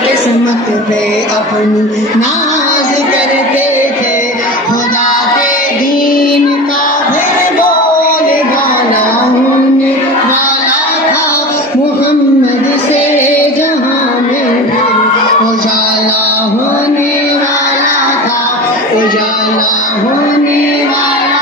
किस्मत पे अपनी नाज करते थे, खुदा के दीन का फिर बोल गाना होने वाला था, मोहम्मद से जहां में फिर उजाला होने वाला था, उजाला होने वाला